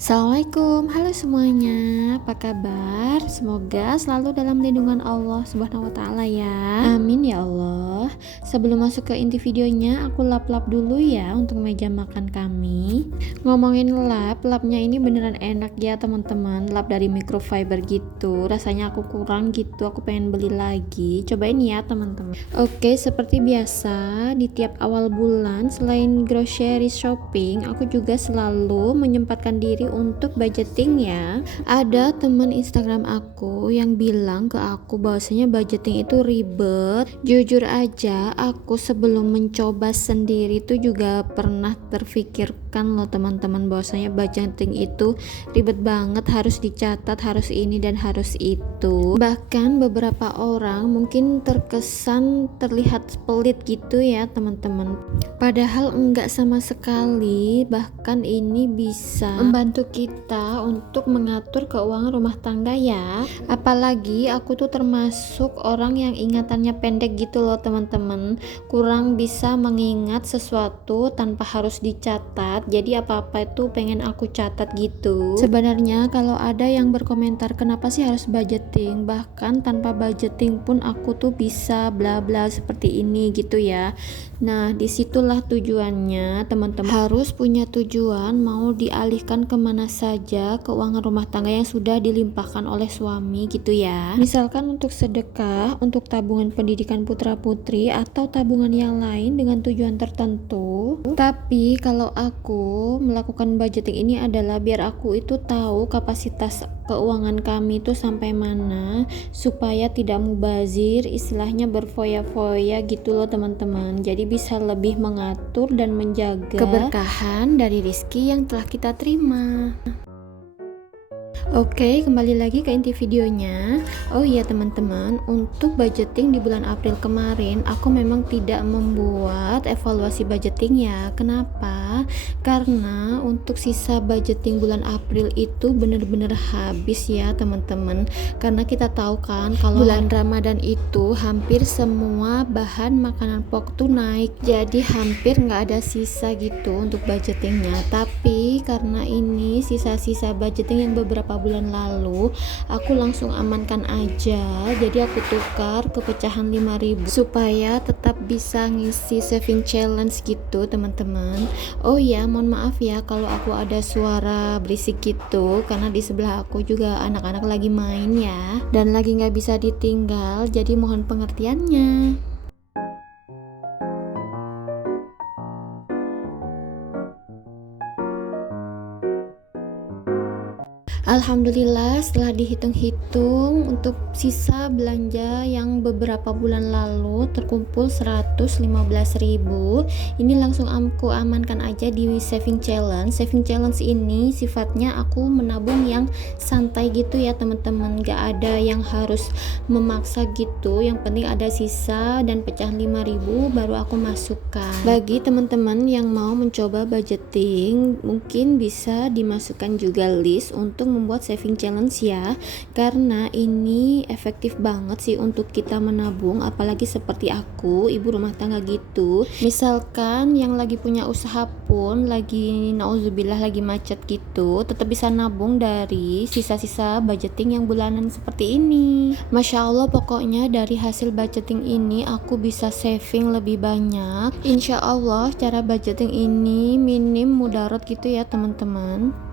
Assalamualaikum, halo semuanya, apa kabar? Semoga selalu dalam lindungan Allah Subhanahu wa Ta'ala ya. Amin ya Allah. Sebelum masuk ke inti videonya, aku lap-lap dulu ya untuk meja makan kami. Ngomongin lapnya ini beneran enak ya teman-teman. Lap dari microfiber gitu, rasanya aku kurang gitu, aku pengen beli lagi. Cobain ya teman-teman. Oke, seperti biasa di tiap awal bulan selain grocery shopping, aku juga selalu menyempatkan diri untuk budgeting ya. Ada teman Instagram aku yang bilang ke aku bahwasanya budgeting itu ribet. Jujur aja, aku sebelum mencoba sendiri tuh juga pernah terfikirkan loh teman-teman bahwasanya budgeting itu ribet banget, harus dicatat, harus ini dan harus itu. Bahkan beberapa orang mungkin terkesan terlihat pelit gitu ya teman-teman. Padahal enggak sama sekali, bahkan ini bisa membantu kita untuk mengatur keuangan rumah tangga ya. Apalagi aku tuh termasuk orang yang ingatannya pendek gitu loh teman-teman, kurang bisa mengingat sesuatu tanpa harus dicatat, jadi apa-apa itu pengen aku catat gitu. Sebenarnya kalau ada yang berkomentar kenapa sih harus budgeting, bahkan tanpa budgeting pun aku tuh bisa bla bla seperti ini gitu ya. Nah disitulah tujuannya teman-teman, harus punya tujuan mau dialihkan kemana saja keuangan rumah tangga yang sudah dilimpahkan oleh suami gitu ya. Misalkan untuk sedekah, untuk tabungan pendidikan putra putri, atau tabungan yang lain dengan tujuan tertentu. Tapi kalau aku melakukan budgeting ini adalah biar aku itu tahu kapasitas keuangan kami itu sampai mana, supaya tidak mubazir, istilahnya berfoya-foya gitu loh teman-teman. Jadi bisa lebih mengatur dan menjaga keberkahan dari rizki yang telah kita terima. Oke, kembali lagi ke inti videonya. Oh iya teman-teman, untuk budgeting di bulan April kemarin aku memang tidak membuat evaluasi budgeting ya. Kenapa? Karena untuk sisa budgeting bulan April itu bener-bener habis ya teman-teman. Karena kita tahu kan kalau bulan Ramadan itu hampir semua bahan makanan pokok tuh naik, jadi hampir nggak ada sisa gitu untuk budgetingnya. Tapi karena ini sisa-sisa budgeting yang beberapa bulan lalu, aku langsung amankan aja, jadi aku tukar ke pecahan 5.000 supaya tetap bisa ngisi saving challenge gitu teman-teman. Oh ya, mohon maaf ya kalau aku ada suara berisik gitu, karena di sebelah aku juga anak-anak lagi main ya, dan lagi nggak bisa ditinggal, jadi mohon pengertiannya. Alhamdulillah setelah dihitung-hitung untuk sisa belanja yang beberapa bulan lalu terkumpul 115.000. Ini langsung aku amankan aja di saving challenge. Saving challenge ini sifatnya aku menabung yang santai gitu ya teman-teman, gak ada yang harus memaksa gitu, yang penting ada sisa dan pecahan 5.000 baru aku masukkan. Bagi teman-teman yang mau mencoba budgeting, mungkin bisa dimasukkan juga list untuk membuat saving challenge ya, karena ini efektif banget sih untuk kita menabung, apalagi seperti aku ibu rumah tangga gitu. Misalkan yang lagi punya usaha pun lagi nauzubillah lagi macet gitu, tetap bisa nabung dari sisa-sisa budgeting yang bulanan seperti ini. Masya Allah, pokoknya dari hasil budgeting ini aku bisa saving lebih banyak. Insya Allah cara budgeting ini minim mudarat gitu ya teman-teman.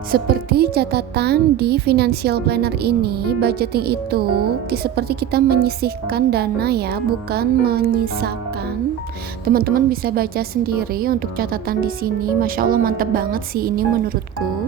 Seperti catatan di financial planner ini, budgeting itu seperti kita menyisihkan dana ya, bukan menyisakan. Teman-teman bisa baca sendiri untuk catatan di sini. Masya Allah mantap banget sih ini menurutku.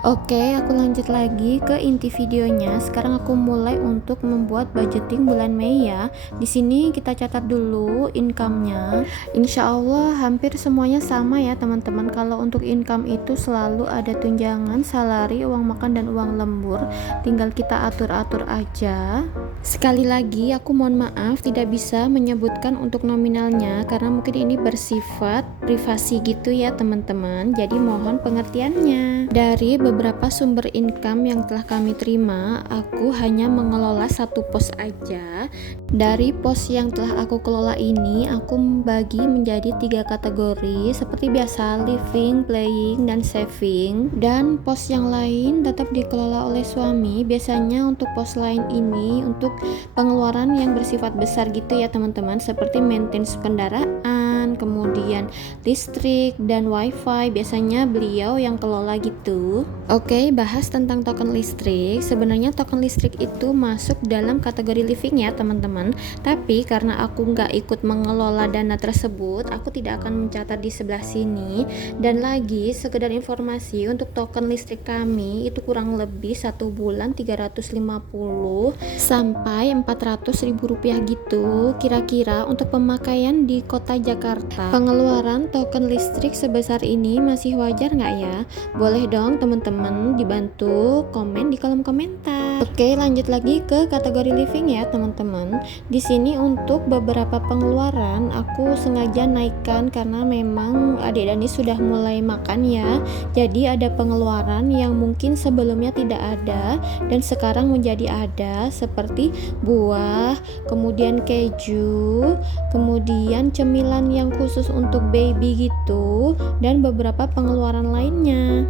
Oke, aku lanjut lagi ke inti videonya. Sekarang aku mulai untuk membuat budgeting bulan Mei ya. Di sini kita catat dulu income-nya. Insya Allah hampir semuanya sama ya teman-teman. Kalau untuk income itu selalu ada tunjangan, salari, uang makan dan uang lembur. Tinggal kita atur-atur aja. Sekali lagi aku mohon maaf tidak bisa menyebutkan untuk nominalnya karena mungkin ini bersifat privasi gitu ya teman-teman. Jadi mohon pengertiannya. Dari beberapa sumber income yang telah kami terima, aku hanya mengelola satu pos aja. Dari pos yang telah aku kelola ini, aku membagi menjadi 3 kategori seperti biasa, living, playing, dan saving. Dan pos yang lain tetap dikelola oleh suami. Biasanya untuk pos lain ini untuk pengeluaran yang bersifat besar gitu ya teman-teman, seperti maintenance kendaraan, kemudian listrik dan wifi, biasanya beliau yang kelola gitu. Oke, bahas tentang token listrik. Sebenarnya token listrik itu masuk dalam kategori living ya teman-teman, tapi karena aku nggak ikut mengelola dana tersebut, aku tidak akan mencatat di sebelah sini. Dan lagi sekedar informasi, untuk token listrik kami itu kurang lebih 1 bulan 350 sampai 400 ribu rupiah gitu kira-kira untuk pemakaian di kota Jakarta. Pengeluaran token listrik sebesar ini masih wajar nggak ya? Boleh dong teman-teman dibantu komen di kolom komentar. Oke, lanjut lagi ke kategori living ya teman-teman. Di sini untuk beberapa pengeluaran aku sengaja naikkan karena memang adik Dani sudah mulai makan ya. Jadi ada pengeluaran yang mungkin sebelumnya tidak ada dan sekarang menjadi ada, seperti buah, kemudian keju, kemudian cemilan yang khusus untuk baby gitu, dan beberapa pengeluaran lainnya.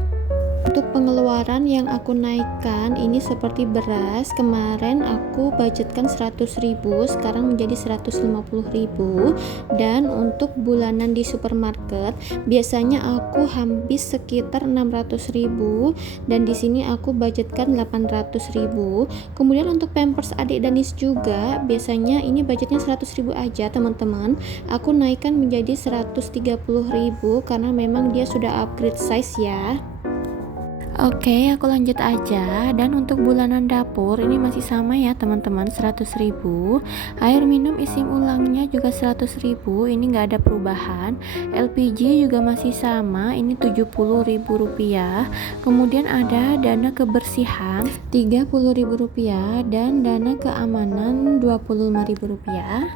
Untuk pengeluaran yang aku naikkan ini seperti beras, kemarin aku budgetkan 100.000, sekarang menjadi 150.000. Dan untuk bulanan di supermarket biasanya aku habis sekitar 600.000 dan di sini aku budgetkan 800.000. Kemudian untuk pampers adik Danis juga biasanya ini budgetnya 100.000 aja teman-teman, aku naikkan menjadi 130.000 karena memang dia sudah upgrade size ya. Oke, aku lanjut aja. Dan untuk bulanan dapur ini masih sama ya teman-teman, 100.000. Air minum isi ulangnya juga 100.000, ini nggak ada perubahan. LPG juga masih sama, ini 70.000 rupiah. Kemudian ada dana kebersihan 30.000 rupiah dan dana keamanan 25.000 rupiah.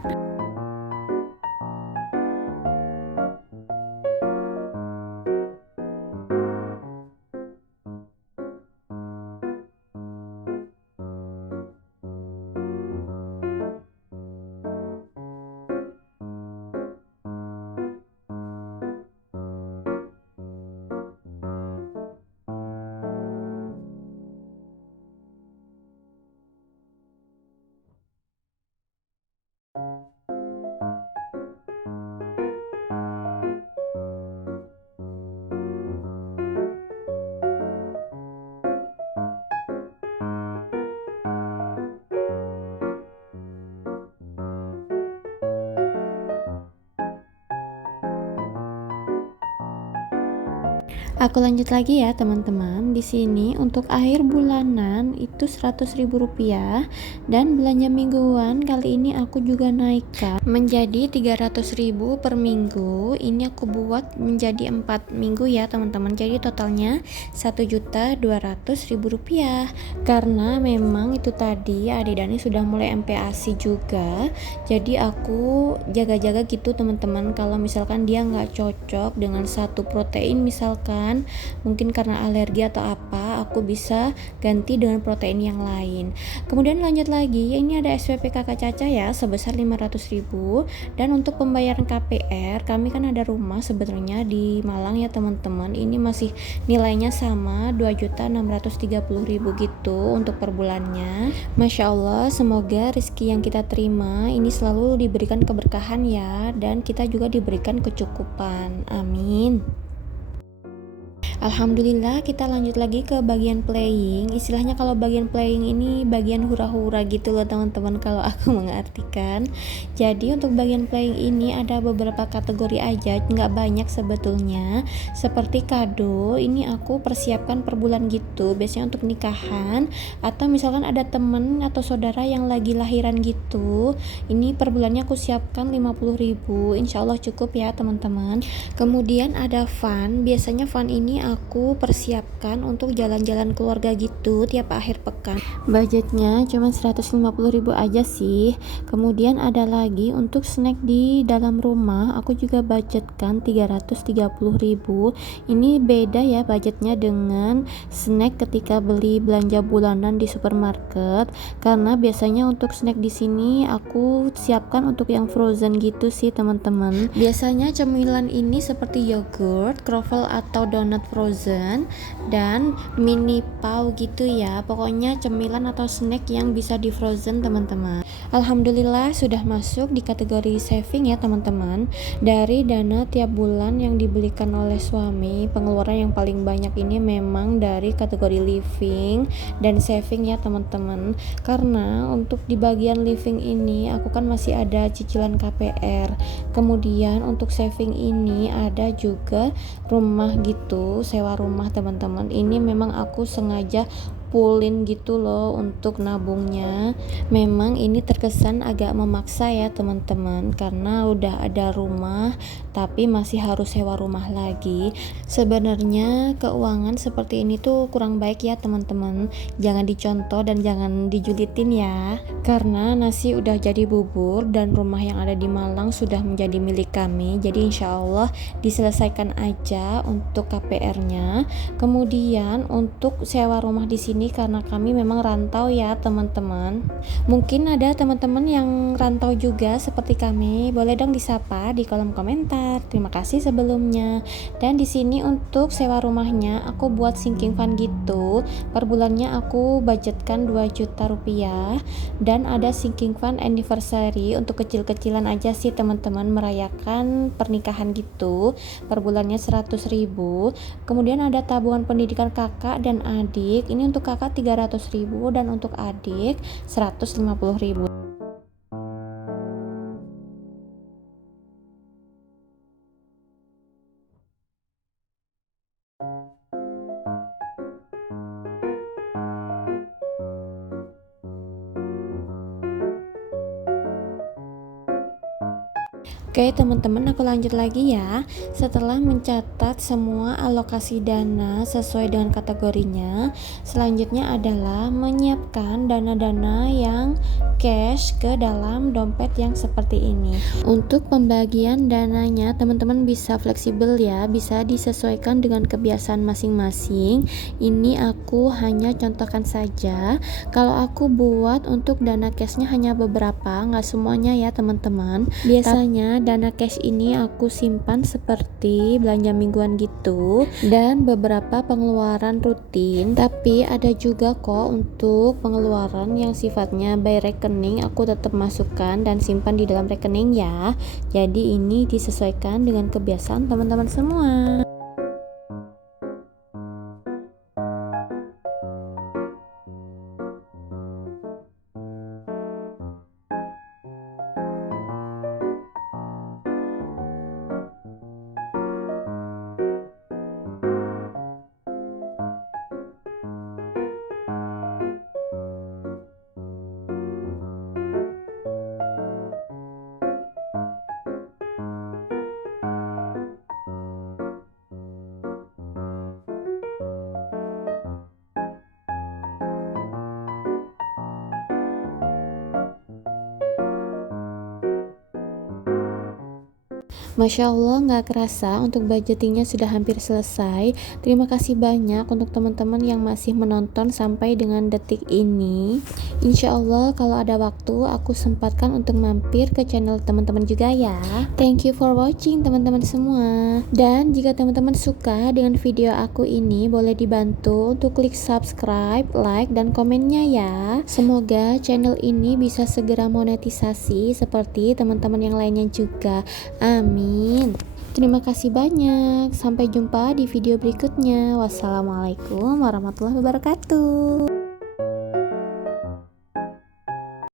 Aku lanjut lagi ya teman-teman. Di sini untuk akhir bulanan itu 100.000 rupiah dan belanja mingguan kali ini aku juga naikkan menjadi 300.000 per minggu. Ini aku buat menjadi 4 minggu ya teman-teman. Jadi totalnya 1.200.000 rupiah. Karena memang itu tadi adik Dani sudah mulai MPASI juga. Jadi aku jaga-jaga gitu teman-teman. Kalau misalkan dia nggak cocok dengan satu protein misalkan, mungkin karena alergi atau apa, aku bisa ganti dengan protein yang lain. Kemudian lanjut lagi, ini ada SPP kakak Caca ya sebesar 500.000. Dan untuk pembayaran KPR, kami kan ada rumah sebenarnya di Malang ya teman-teman, ini masih nilainya sama 2.630.000 gitu untuk per bulannya. Masya Allah, semoga rezeki yang kita terima ini selalu diberikan keberkahan ya, dan kita juga diberikan kecukupan, amin. Alhamdulillah, kita lanjut lagi ke bagian playing. Istilahnya kalau bagian playing ini bagian hura-hura gitu loh teman-teman, kalau aku mengartikan. Jadi untuk bagian playing ini ada beberapa kategori aja, nggak banyak sebetulnya. Seperti kado, ini aku persiapkan per bulan gitu, biasanya untuk nikahan atau misalkan ada temen atau saudara yang lagi lahiran gitu. Ini per bulannya aku siapkan 50.000, insya Allah cukup ya teman-teman. Kemudian ada fun, biasanya fun ini aku persiapkan untuk jalan-jalan keluarga gitu tiap akhir pekan. Budgetnya cuma 150.000 aja sih. Kemudian ada lagi untuk snack di dalam rumah, aku juga budgetkan 330.000. Ini beda ya budgetnya dengan snack ketika beli belanja bulanan di supermarket, karena biasanya untuk snack di sini aku siapkan untuk yang frozen gitu sih teman-teman. Biasanya cemilan ini seperti yogurt, croffle atau donat frozen, dan mini pau gitu ya. Pokoknya cemilan atau snack yang bisa di frozen teman-teman. Alhamdulillah sudah masuk di kategori saving ya teman-teman. Dari dana tiap bulan yang dibelikan oleh suami, pengeluaran yang paling banyak ini memang dari kategori living dan saving ya teman-teman. Karena untuk di bagian living ini aku kan masih ada cicilan KPR. Kemudian untuk saving ini ada juga rumah gitu, sewa rumah teman-teman. Ini memang aku sengaja pulin gitu loh untuk nabungnya. Memang ini terkesan agak memaksa ya teman-teman, karena udah ada rumah tapi masih harus sewa rumah lagi. Sebenarnya keuangan seperti ini tuh kurang baik ya teman-teman, jangan dicontoh dan jangan dijulitin ya, karena nasi udah jadi bubur dan rumah yang ada di Malang sudah menjadi milik kami. Jadi insya Allah diselesaikan aja untuk KPR-nya. Kemudian untuk sewa rumah di sini, karena kami memang rantau ya teman-teman. Mungkin ada teman-teman yang rantau juga seperti kami, boleh dong disapa di kolom komentar. Terima kasih sebelumnya. Dan di sini untuk sewa rumahnya aku buat sinking fund gitu. Per bulannya aku budgetkan 2 juta rupiah, dan ada sinking fund anniversary untuk kecil-kecilan aja sih teman-teman, merayakan pernikahan gitu. Per bulannya 100.000. Kemudian ada tabungan pendidikan kakak dan adik, ini untuk kakak 300.000 dan untuk adik 150.000. Oke teman-teman, aku lanjut lagi ya. Setelah mencatat semua alokasi dana sesuai dengan kategorinya, selanjutnya adalah menyiapkan dana-dana yang cash ke dalam dompet yang seperti ini. Untuk pembagian dananya teman-teman bisa fleksibel ya, bisa disesuaikan dengan kebiasaan masing-masing. Ini aku hanya contohkan saja. Kalau aku buat untuk dana cashnya hanya beberapa, nggak semuanya ya teman-teman. Biasanya dana cash ini aku simpan seperti belanja mingguan gitu, dan beberapa pengeluaran rutin. Tapi ada juga kok untuk pengeluaran yang sifatnya by rekening, aku tetap masukkan dan simpan di dalam rekening ya. Jadi ini disesuaikan dengan kebiasaan teman-teman semua. Masya Allah, nggak kerasa untuk budgetingnya sudah hampir selesai. Terima kasih banyak untuk teman-teman yang masih menonton sampai dengan detik ini. Insya Allah kalau ada waktu aku sempatkan untuk mampir ke channel teman-teman juga ya. Thank you for watching teman-teman semua. Dan jika teman-teman suka dengan video aku ini, boleh dibantu untuk klik subscribe, like, dan komennya ya. Semoga channel ini bisa segera monetisasi seperti teman-teman yang lainnya juga. Amin. Terima kasih banyak. Sampai jumpa di video berikutnya. Wassalamualaikum warahmatullahi wabarakatuh.